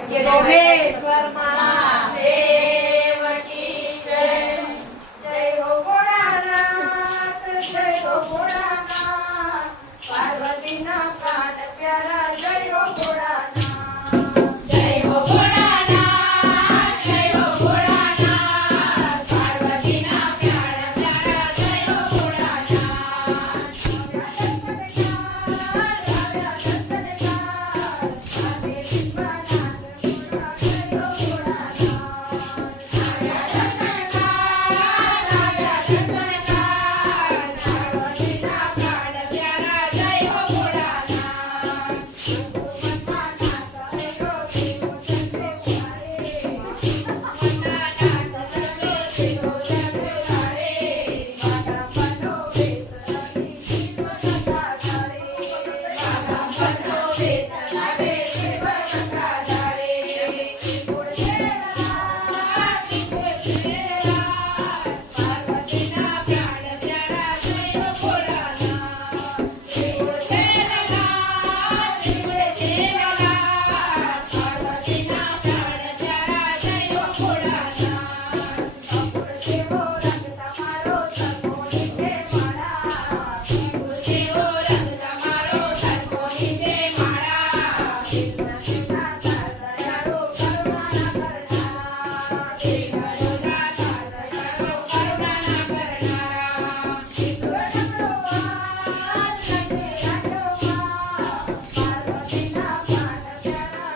सोमेश्वर महादेव की जय। जय हो भोलानाथ, जय हो भोलानाथ, पार्वती ना प्राण प्यारा जय हो भोलानाथ। जय हो भोलानाथ, जय हो भोलानाथ, पार्वती ना प्राण प्यारा जय हो भोलानाथ।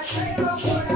Jai Ho Bhola